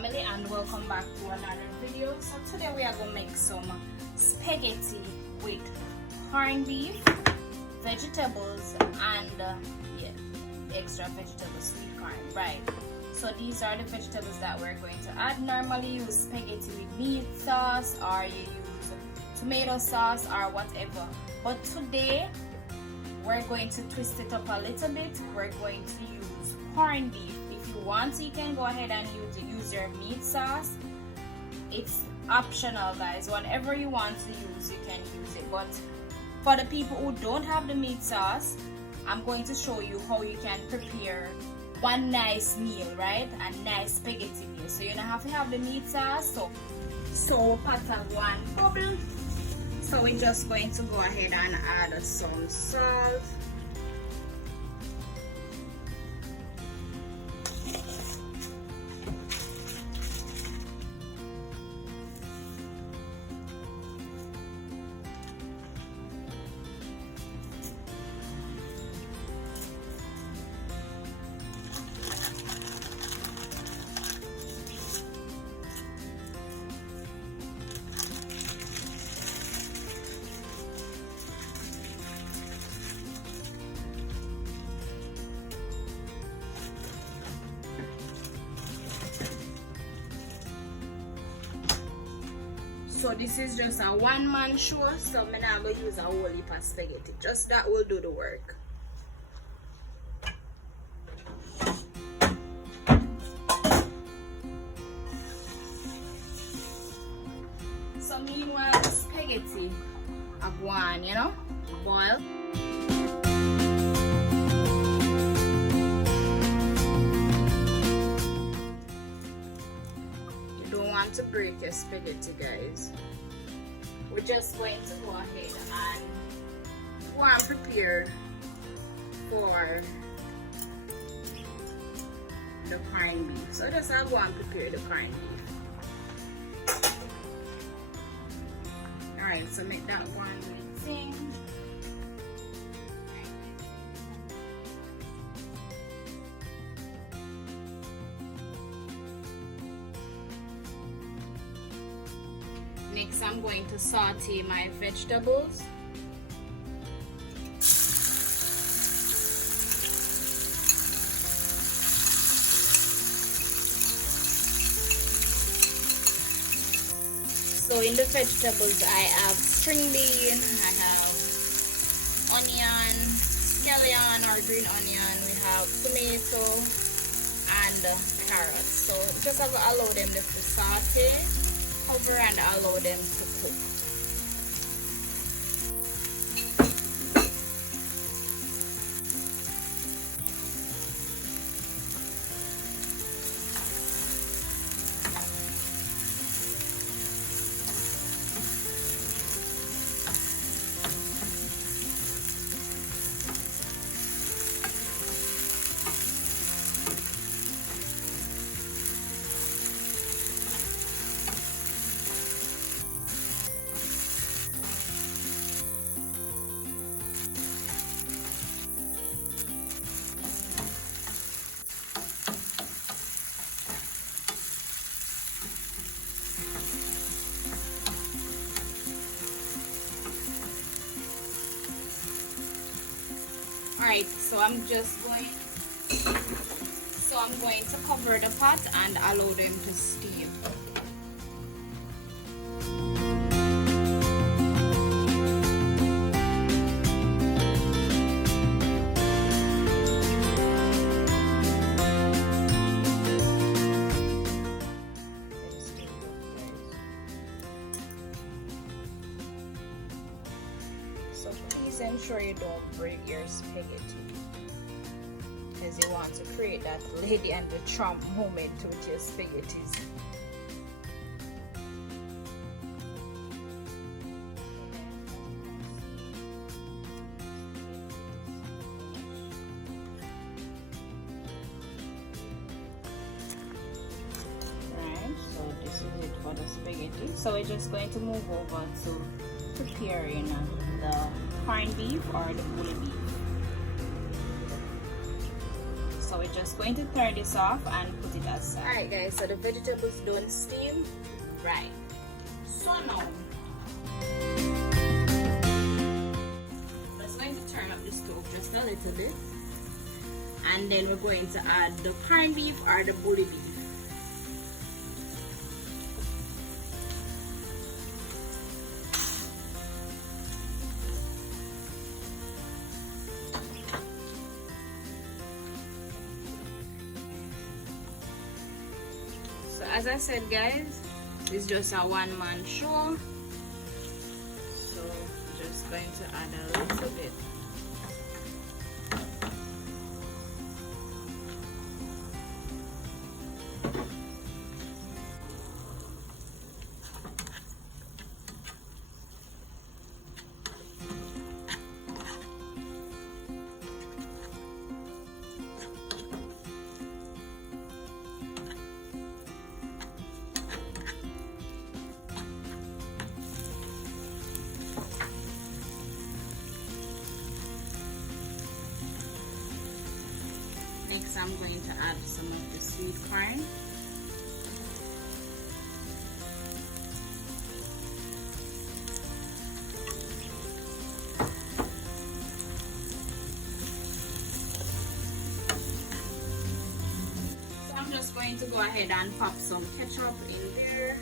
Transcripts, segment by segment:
family, and welcome back to another video. So today we are going to make some spaghetti with corned beef, vegetables, and extra vegetables, sweet corn, right? So these are the vegetables that we're going to add. Normally you use spaghetti with meat sauce, or you use tomato sauce or whatever, but today we're going to twist it up a little bit. We're going to use corned beef. If you want to, you can go ahead and use your meat sauce. It's optional, guys. Whatever you want to use, you can use it. But for the people who don't have the meat sauce, I'm going to show you how you can prepare one nice meal, right? A nice spaghetti meal. So you don't have to have the meat sauce. So pot of one bubble. So we're just going to go ahead and add some salt. So this is just a one-man show, so I'm not going to use a whole heap of spaghetti. Just that will do the work. So meanwhile, the spaghetti I go on, you know, boil. To break your spaghetti, guys, we're just going to go ahead and go and prepare for the corned beef. So just I'll go and prepare the corned beef. Alright, so make that one with thing. Next, I'm going to saute my vegetables. So in the vegetables, I have string bean, I have onion, scallion or green onion, we have tomato and carrots. So just have to allow them to saute over and allow them to cook. Alright, so I'm going to cover the pot and allow them to steam. So please ensure you don't break your spaghetti, as you want to create that Lady and the Tramp moment with your spaghettis. Right, so this is it for the spaghetti. So we're just going to move over to preparing the corned beef or the bully beef. So we're just going to turn this off and put it aside. Alright guys, so the vegetables don't steam. Right. So now I'm just going to turn up the stove just a little bit. And then we're going to add the corned beef or the bully beef. So as I said guys, it's just a one-man show. So just going to add a little bit. Next, I'm going to add some of the sweet corn. So I'm just going to go ahead and pop some ketchup in there.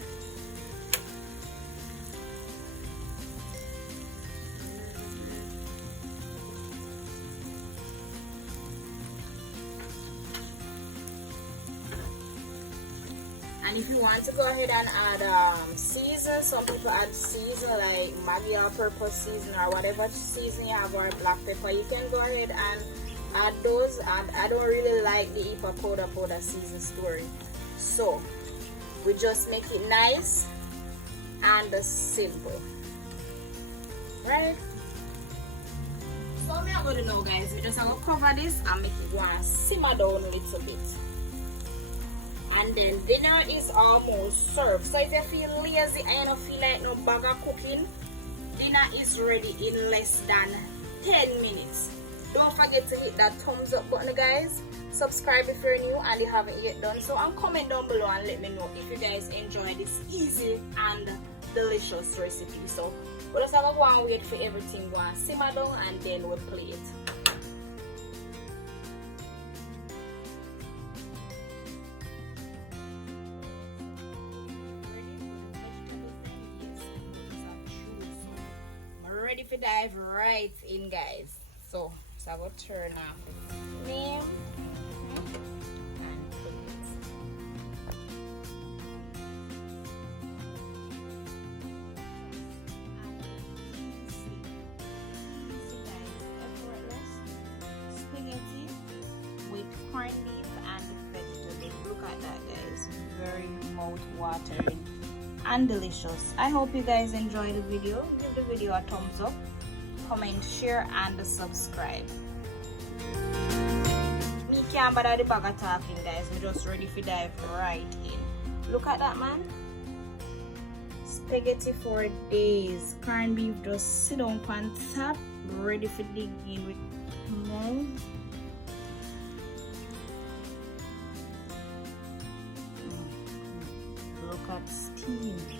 And if you want to go ahead and add season, some people add season like Maggi all-purpose season or whatever season you have, or black pepper, you can go ahead and add those. And I don't really like the Ipa powder season story, so we just make it nice and simple, right? So I'm going to know guys, we just going to cover this and make it want to simmer down a little bit. And then dinner is almost served. So if you feel lazy and you don't feel like no bag of cooking, dinner is ready in less than 10 minutes. Don't forget to hit that thumbs up button guys. Subscribe if you're new and you haven't yet done so, and comment down below and let me know if you guys enjoy this easy and delicious recipe. So we'll just have to go and wait for everything to simmer down and then we'll play it. Ready to dive right in guys. So I will turn off the flame and put effortless spaghetti with corned beef and vegetables. Look at that guys, very mouth watering and delicious. I hope you guys enjoyed the video. Give the video a thumbs up, comment, share and subscribe. Me can't bother the bag of talking guys, we're just ready to dive right in. Look at that man, spaghetti for days. Corned beef just sit down on top, ready to dig in with more. Look at steam.